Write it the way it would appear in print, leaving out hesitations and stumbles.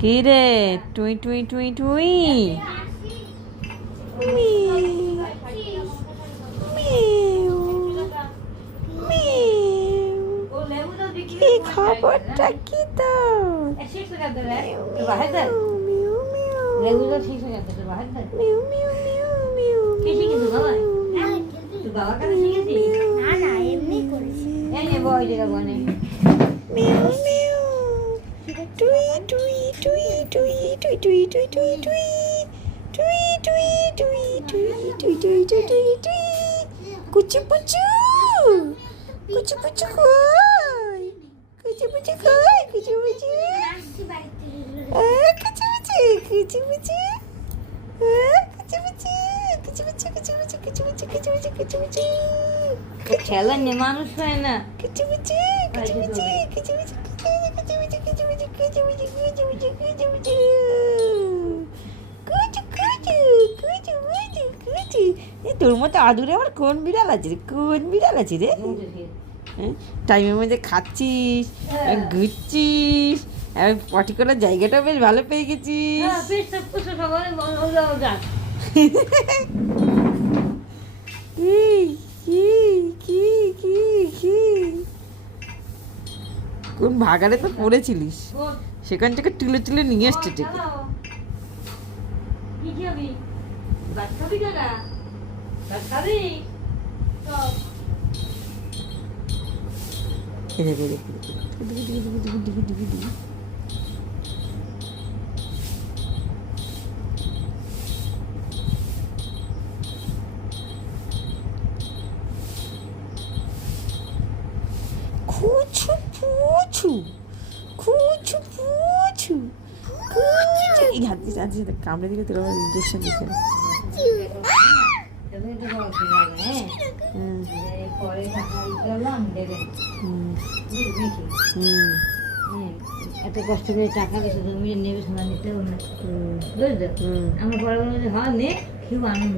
কি রে টুই টুই টুই টুই মিউ, মিউ, মিউ। কি খবরটা কি তোর? মিউ, মিউ, মিউ, মিউ, মিউ, মিউ, মিউ, মিউ। টুই টুই টুই টুই টুই টুই টুই টুই টুই টুই টুই টুই টুই টুই টুই টুই টুই টুই কুচু পুচু কুচু পুচু কই কুচু পুচু কই কুচু পুচু কুচু পুচু কুচু পুচু কুচু পুচু কুচু পুচু কুচু পুচু কুচু পুচু কুচু পুচু কুচু পুচু খেলা নিয়ে মানুষ হয় না। কুচু পুচু কুচু পুচু কুচু পুচু তোর মতো আদুরে আবার কোন বিড়াল আছে রে? কোন বিড়াল আছে রে? টাইমের মধ্যে খাচ্ছিস, ঘুরছিস, পটি করার জায়গাটা বেশ ভালো পেয়ে গেছিস। কোন ভাগাড়ে তো পড়েছিলিস, সেখান থেকে তুলে তুলে নিয়ে এসছে ঠিক। কুচু পুচু কুচু পুচু কুচু এই হাত দিয়ে হাত দিয়ে কামড়ে দিলে তোর আবার ইঞ্জেকশন দিতে হবে। এত কষ্ট করে টাকা দিয়েছে তুমি নেবে শোনা নিতে হবে না, বুঝলো? আমরা পরে বলবো যে হ্যাঁ নে, খুব আনন্দ।